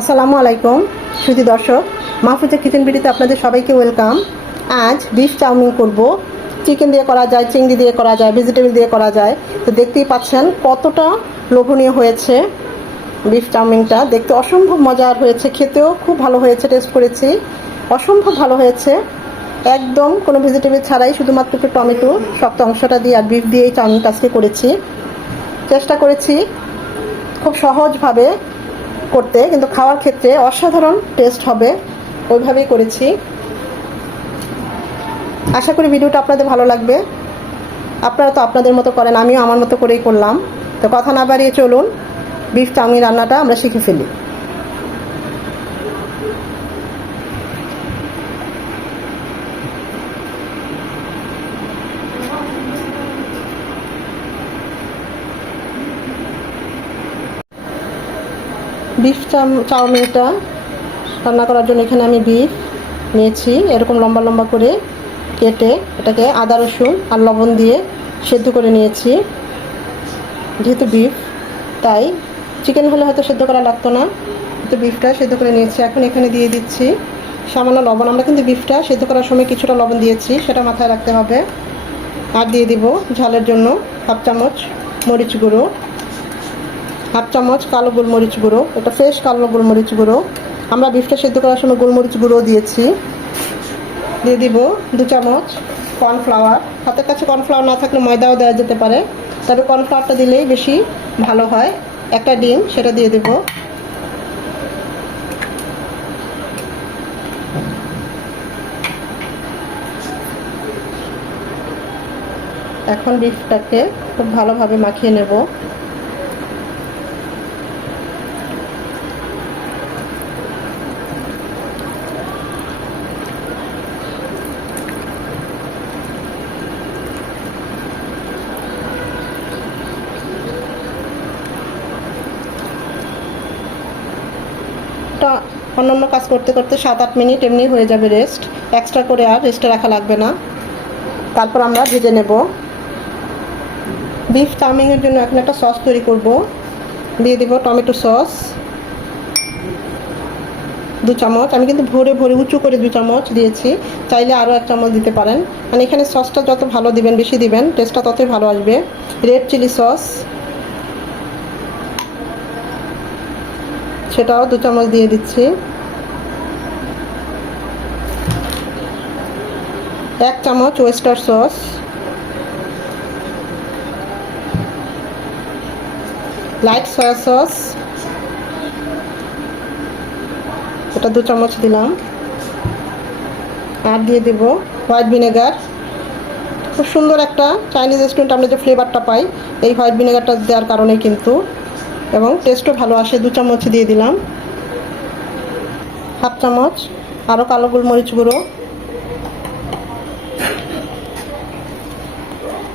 আসসালামু আলাইকুম, সুধী দর্শক। মাহফুজা কিচেন বিডিতে আপনাদের সবাইকে ওয়েলকাম আজ বিফ চাউমিন করব। চিকেন দিয়ে করা যায়, চিংড়ি দিয়ে করা যায় ভেজিটেবল দিয়ে করা যায়। তো দেখতেই পাচ্ছেন কতটা লোভনীয় হয়েছে বিফ চাউমিনটা। দেখতে অসম্ভব মজার হয়েছে, খেতেও খুব ভালো হয়েছে টেস্ট করেছি। অসম্ভব ভালো হয়েছে। একদম কোনো ভেজিটেবল ছাড়াই শুধুমাত্র একটু টমেটো, শক্ত অংশটা দিয়ে আর বিফ দিয়ে এই চাউমিনটা আজকে করেছি। চেষ্টা করেছি খুব সহজভাবে করতে, কিন্তু খাওয়ার ক্ষেত্রে অসাধারণ টেস্ট হবে, ওইভাবেই করেছি। আশা করি ভিডিওটা আপনাদের ভালো লাগবে। আপনারা তো আপনাদের মতো করেন, আমিও আমার মতো করেই করলাম। তো কথা না বাড়িয়ে চলুন, বিফ চাউমিন রান্নাটা আমরা শিখে ফেলি। বিফ চাউ- চাউমিনটা রান্না করার জন্য এখানে আমি বিফ নিয়েছি। এরকম লম্বা লম্বা করে কেটে এটাকে আদা, রসুন আর লবণ দিয়ে সেদ্ধ করে নিয়েছি। যেহেতু বিফ, তাই চিকেন হলে হয়তো সেদ্ধ করা লাগতো না। তো বিফটা সেদ্ধ করে নিয়েছি। এখন এখানে দিয়ে দিচ্ছি সামান্য লবণ। আমরা কিন্তু বিফটা সেদ্ধ করার সময় কিছুটা লবণ দিয়েছি, সেটা মাথায় রাখতে হবে। আর দিয়ে দিব ঝালের জন্য হাফ চামচ মরিচ গুঁড়ো। হাফ চামচ কালো গোলমরিচ গুঁড়ো, এটা ফ্রেশ কালো গোলমরিচ গুঁড়ো। আমরা বিফটা সেদ্ধ করার সময় গোলমরিচ গুঁড়ো দিয়েছি। দিয়ে দিব দু চামচ কর্নফ্লাওয়ার হাতের কাছে কর্নফ্লাওয়ার না থাকলে ময়দাও দেওয়া যেতে পারে, তবে কর্নফ্লাওয়ারটা দিলেই বেশি ভালো হয়। একটা ডিম, সেটা দিয়ে দেব। এখন বিফটাকে খুব ভালোভাবে মাখিয়ে নেব টা অন্যান্য কাজ করতে করতে সাত আট মিনিট এমনি হয়ে যাবে রেস্ট এক্সট্রা করে আর রেস্টে রাখা লাগবে না। তারপর আমরা ভেজে নেব। বিফ চাউমিনের জন্য এখন একটা সস তৈরি করব। দিয়ে দিব টমেটো সস দু চামচ। আমি কিন্তু ভরে ভরে উঁচু করে দু চামচ দিয়েছি। চাইলে আরও এক চামচ দিতে পারেন। মানে এখানে সসটা যত ভালো দিবেন, বেশি দিবেন টেস্টটা ততই ভালো আসবে। রেড চিলি সস সেটাও দু চামচ দিয়ে দিচ্ছি। এক চামচ oyster sauce. Light soya sauce. এটা দু চামচ দিলাম। আর দিয়ে দেব হোয়াইট ভিনেগার। খুব সুন্দর একটা চাইনিজ রেস্টুরেন্ট আমরা যে ফ্লেভারটা পাই, এই হোয়াইট ভিনেগারটা দেওয়ার কারণে কিন্তু। এবং টেস্টও ভালো আসে, দু চামচ দিয়ে দিলাম। হাফ চামচ আরও কালো গোলমরিচ গুঁড়ো।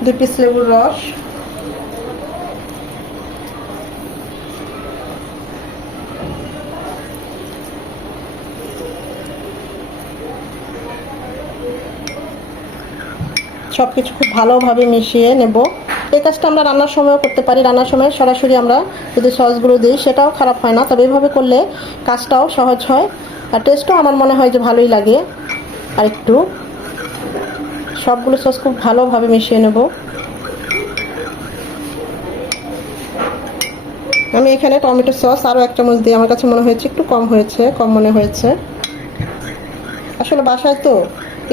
দুই পিস লেবুর রস। সব কিছু খুব ভালোভাবে মিশিয়ে নেব। এই কাজটা আমরা রান্নার সময়ও করতে পারি। রান্নার সময় সরাসরি আমরা যদি সসগুলো দিই, সেটাও খারাপ হয় না। তবে এইভাবে করলে কাজটাও সহজ হয়। আর টেস্টও আমার মনে হয় যে ভালোই লাগে। আর একটু সবগুলো সস খুব ভালোভাবে মিশিয়ে নেব। আমি এখানে টমেটো সস আরও এক চামচ দিই আমার কাছে মনে হয়েছে একটু কম হয়েছে, কম মনে হয়েছে। আসলে বাসায় তো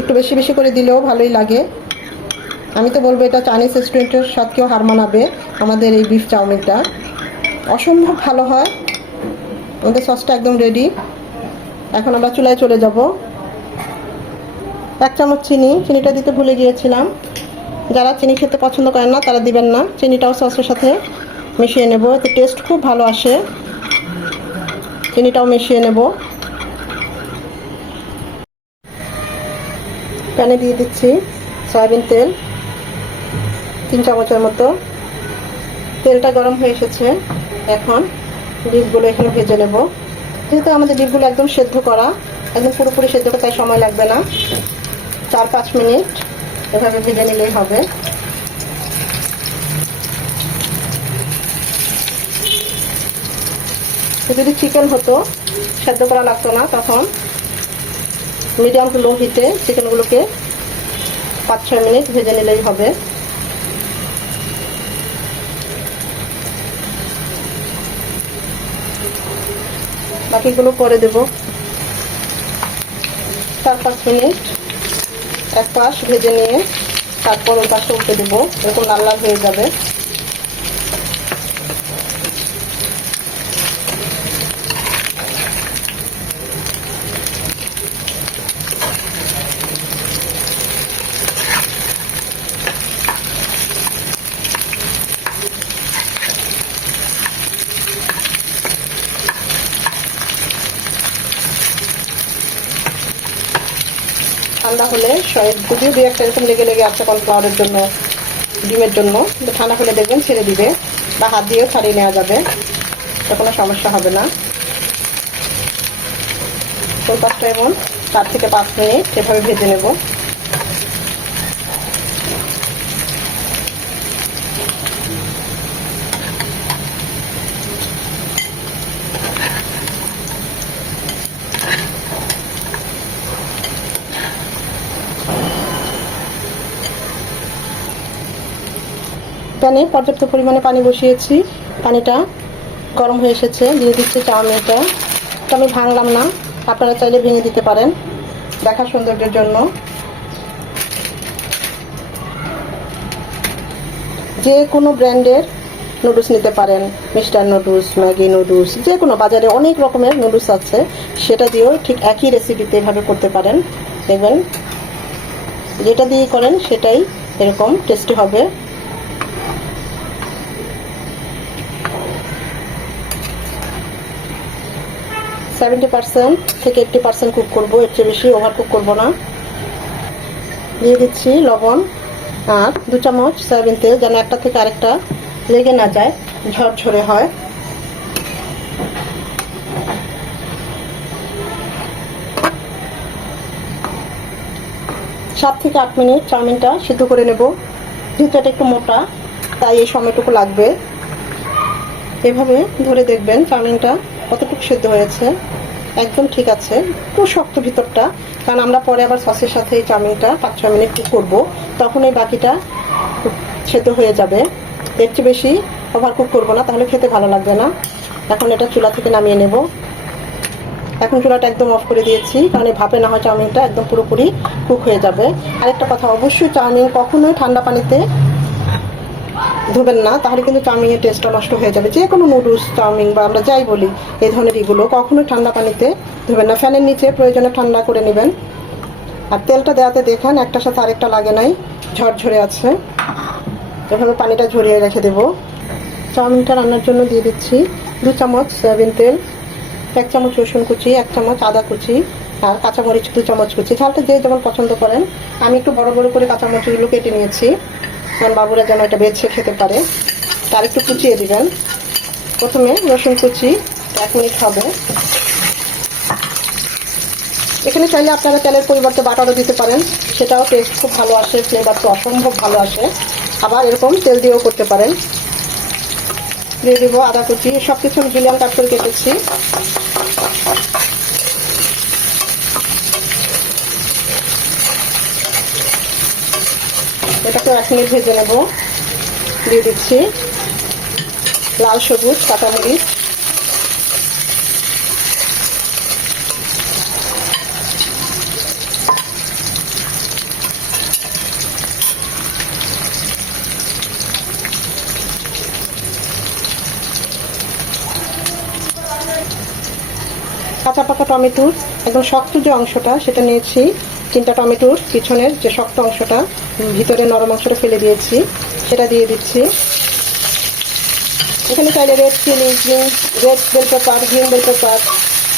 একটু বেশি বেশি করে দিলেও ভালোই লাগে। আমি তো বলব এটা চাইনিজ রেস্টুরেন্টের সাথেও হার মানাবে, আমাদের এই বিফ চাউমিনটা। অসম্ভব ভালো হয়। আমাদের সসটা একদম রেডি এখন আমরা চুলায় চলে যাব। এক চামচ চিনি, চিনিটা দিতে ভুলে গিয়েছিলাম। যারা চিনি খেতে পছন্দ করেন না, তারা দিবেন না। চিনিটাও সসের সাথে মিশিয়ে নেব। এতে টেস্ট খুব ভালো আসে। চিনিটাও মিশিয়ে নেব। প্যানে দিয়ে দিচ্ছি সয়াবিন তেল, তিন চামচের মতো। তেলটা গরম হয়ে এসেছে। এখন ডিপগুলো এখানে ভেজে নেব। যেহেতু আমাদের ডিপগুলো একদম সেদ্ধ করা, একদম পুরোপুরি সেদ্ধ করতে সময় লাগবে না। চার পাঁচ মিনিট। এভাবে ভেজে নিলেই হবে। যদি চিকেন হতো, সেদ্ধ করা লাগতো না তখন। মিডিয়াম টু লো হিটে চিকেনগুলোকে পাঁচ ছয় মিনিট ভেজে নিলেই হবে। বাকিগুলো পরে দেব। চার পাঁচ মিনিট। এক পাশ ভেজে নিয়ে তারপর পাশে উঠে দেবো। এরকম লাল লাল হয়ে যাবে। হলে যদিও দু একটা এরকম লেগে লেগে আছে কর্নফ্লাওয়ারের জন্য, ডিমের জন্য। ঠান্ডা হলে দেখবেন, ছেড়ে দিবে বা হাত দিয়েও ছাড়িয়ে নেওয়া যাবে। তো কোনো সমস্যা হবে না। তো পাঁচটা এমন, চার থেকে পাঁচ মিনিট এভাবে ভেজে নেব। প্যানে পর্যাপ্ত পরিমাণে পানি বসিয়েছি। পানিটা গরম হয়ে এসেছে, দিয়ে দিচ্ছি চাউমিনটা তো আমি ভাঙলাম না, আপনারা চাইলে ভেঙে দিতে পারেন দেখা সৌন্দর্যের জন্য। যে কোনো ব্র্যান্ডের নুডলস নিতে পারেন, মিস্টার নুডলস, ম্যাগি নুডলস, যে কোনো বাজারে অনেক রকমের নুডলস আছে, সেটা দিয়েও ঠিক একই রেসিপিতে এভাবে করতে পারেন। দেখবেন, যেটা দিয়ে করেন সেটাই এরকম টেস্টি হবে। সেভেন্টি পার্সেন্ট থেকে এইটটি পার্সেন্ট কুক করব, এর চেয়ে বেশি ওভার কুক করব না। দিয়ে দিচ্ছি লবণ আর দু চামচ সয়াবিন তেল, যেন একটা থেকে আরেকটা লেগে না যায়, ঝরঝরে হয়। সাত থেকে আট মিনিট চাউমিনটা সিদ্ধ করে নেব। যেহেতু এটা একটু মোটা, তাই এই সময়টুকু লাগবে। এভাবে ধরে দেখবেন চাউমিনটা কতটুকু সেদ্ধ হয়েছে। একদম ঠিক আছে। একটু শক্ত ভিতরটা, কারণ আমরা পরে আবার সসের সাথে এই চাউমিনটা পাঁচ ছ মিনিট কুক করব। তখন এই বাকিটা সেদ্ধ হয়ে যাবে। এর চেয়ে বেশি ওভার কুক করব না, তাহলে খেতে ভালো লাগবে না। এখন এটা চুলা থেকে নামিয়ে নেব। এখন চুলাটা একদম অফ করে দিয়েছি, কারণ এই ভাপে না হয় চাউমিনটা একদম পুরোপুরি কুক হয়ে যাবে। আরেকটা কথা, অবশ্যই চাউমিন কখনোই ঠান্ডা পানিতে ধোবেন না, তাহলে কিন্তু চাউমিনের টেস্টটা নষ্ট হয়ে যাবে। যে কোনো নুডলস চাউমিন বা আমরা যাই বলি, এই ধরনের এগুলো কখনোই ঠান্ডা পানিতে ধোবেন না, ফ্যানের নিচে প্রয়োজনে ঠান্ডা করে নেবেন। আর তেলটা দেওয়াতে দেখেন, একটার সাথে আরেকটা লাগে নাই, ঝরঝরে আছে। এভাবে পানিটা ঝরিয়ে রেখে দেব। চাউমিনটা রান্নার জন্য দিয়ে দিচ্ছি। দু চামচ সয়াবিন তেল, এক চামচ রসুন কুচি, এক চামচ আদা কুচি, আর কাঁচামরিচ দু চামচ কুচি। ঝালটা যে যেমন পছন্দ করেন। আমি একটু বড় বড় করে কাঁচামরিচগুলো কেটে নিয়েছি। কারণ বাবুরা যেন এটা বেছে খেতে পারে। তার একটু কুচিয়ে দিবেন। প্রথমে রসুন কুচি, এক মিনিট হবে এখানে চাইলে আপনারা তেলের পরিবর্তে বাটারও দিতে পারেন। সেটাও টেস্ট খুব ভালো আসে ফ্লেভার তো অসম্ভব ভালো আসে। আবার এরকম তেল দিয়েও করতে পারেন। দিয়ে দেবো আদা কুচি সব কিছু আমি জিলিয়ান কাট করে কেটেছি। এটাকে এক মিনিট ভেজে নেব। দিয়ে দিচ্ছি লাল সবুজ কাঁচামরিচ। কাঁচা পাকা টমেটোর একদম শক্ত যে অংশটা, সেটা নিয়েছি। তিনটা টমেটোর পিছনের যে শক্ত অংশটা ভিতরে নরম অংশটা ফেলে দিয়েছি, সেটা দিয়ে দিচ্ছি। এখানে চাইলে red chilli green red bell pepper green bell pepper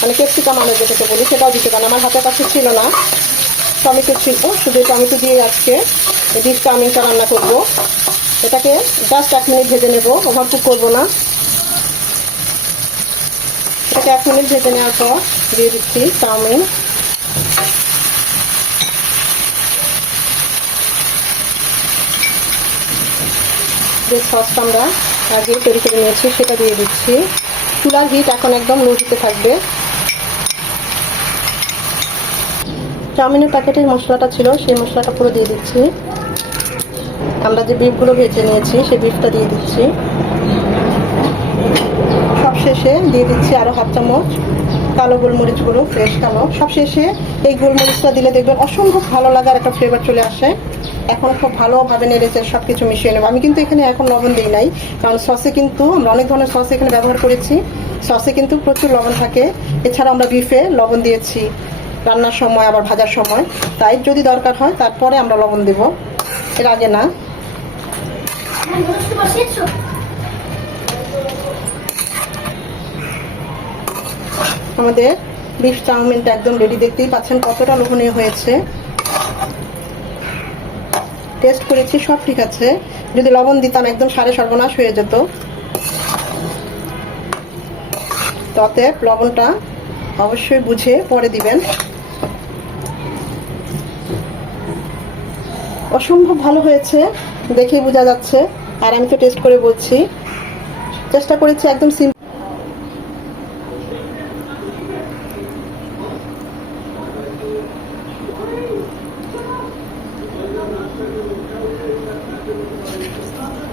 মানে ক্যাপসিকাম আমরা যেটাকে বলি, সেটাও দিতে পারেন। আমার হাতের কাছে ছিল না। টমেটো ছিল শুধু টমেটো দিয়ে আজকে ডিশ চাউমিনটা রান্না করব। এটাকে জাস্ট এক মিনিট ভেজে নেব, ওভার কুক করব না। এটাকে এক মিনিট ভেজে নেওয়ার পর দিয়ে দিচ্ছি চাউমিন। যে সসটা আমরা আগে তৈরি করে নিয়েছি, সেটা দিয়ে দিচ্ছি। চুলার হিট এখন একদম লো হিটে থাকবে। চাউমিনের প্যাকেটের মশলাটা ছিল, সেই মশলাটা পুরো দিয়ে দিচ্ছি। আমরা যে বিফগুলো ভেজে নিয়েছি, সেই বিফটা দিয়ে দিচ্ছি। সব শেষে দিয়ে দিচ্ছি আরও হাফ চামচ কালো গোলমরিচ গুঁড়ো ফ্রেশ কালো। সব শেষে এই গোলমরিচটা দিলে দেখবেন অসম্ভব ভালো লাগার একটা ফ্লেভার চলে আসে। এখন খুব ভালোভাবে নেড়েছে সব কিছু মিশিয়ে নেব। আমি কিন্তু এখানে এখন লবণ দিই নাই, কারণ সসে কিন্তু আমরা অনেক ধরনের সস এখানে ব্যবহার করেছি। সসে কিন্তু প্রচুর লবণ থাকে। এছাড়া আমরা বিফে লবণ দিয়েছি রান্নার সময়, আবার ভাজার সময়। তাই যদি দরকার হয়, তারপরে আমরা লবণ দেব। এর আগে না। আমাদের বিফ চাউমিনটা একদম রেডি দেখতেই পাচ্ছেন কতটা লোভনীয় হয়েছে। টেস্ট করেছি, সব ঠিক আছে। যদি লবণ দিতাম, একদম সাড়ে সর্বনাশ হয়ে যেত। তো অতএব লবণটা অবশ্যই বুঝে পরে দিবেন। অসম্ভব ভালো হয়েছে, দেখেই বোঝা যাচ্ছে। আর আমি তো টেস্ট করে বলছি। চেষ্টা করেছি একদম সিম্পল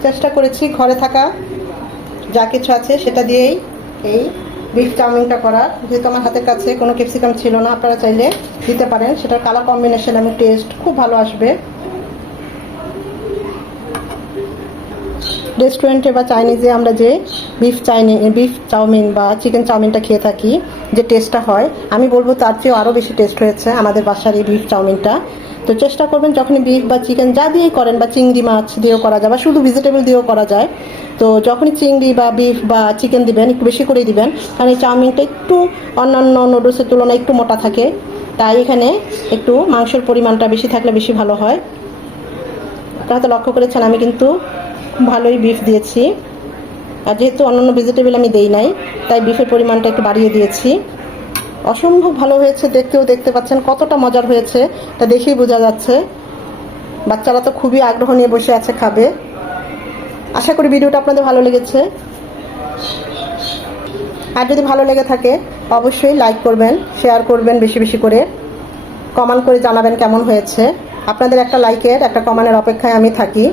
চেষ্টা করেছি ঘরে থাকা যা কিছু আছে সেটা দিয়েই এই বিফ চাউমিনটা করার। যেহেতু আমার হাতের কাছে কোনো ক্যাপসিকাম ছিল না, আপনারা চাইলে দিতে পারেন। সেটার কালার কম্বিনেশন এবং টেস্ট খুব ভালো আসবে। রেস্টুরেন্টে বা চাইনিজে আমরা যে বিফ চাইনি বিফ চাউমিন বা চিকেন চাউমিনটা খেয়ে থাকি, যে টেস্টটা হয়, আমি বলব তার চেয়েও আরও বেশি টেস্ট হয়েছে আমাদের বাসার এই বিফ চাউমিনটা তো চেষ্টা করবেন যখনই বিফ বা চিকেন যা দিয়েই করেন বা চিংড়ি মাছ দিয়েও করা যায় বা শুধু ভেজিটেবল দিয়েও করা যায়, তো যখনই চিংড়ি বা বিফ বা চিকেন দিবেন, একটু বেশি করেই দিবেন, কারণ এই চাউমিনটা একটু অন্যান্য নুডলসের তুলনায় একটু মোটা থাকে, তাই এখানে একটু মাংসের পরিমাণটা বেশি থাকলে বেশি ভালো হয়। আপনারা তো লক্ষ্য করেছেন, আমি কিন্তু ভালোই বিফ দিয়েছি। আর যেহেতু অন্যান্য ভেজিটেবল আমি দেই নাই, তাই বিফের পরিমাণটা একটু বাড়িয়ে দিয়েছি। অসম্ভব ভালো হয়েছে, দেখতেও দেখতে পাচ্ছেন, কতটা মজার হয়েছে, তা দেখেই বোঝা যাচ্ছে। বাচ্চারা তো খুবই আগ্রহ নিয়ে বসে আছে, খাবে। আশা করি ভিডিওটা আপনাদের ভালো লেগেছে। আর যদি ভালো লেগে থাকে, অবশ্যই লাইক করবেন, শেয়ার করবেন বেশি বেশি করে। কমেন্ট করে জানাবেন কেমন হয়েছে। আপনাদের একটা লাইকের, একটা কমেন্টের অপেক্ষায় আমি থাকি।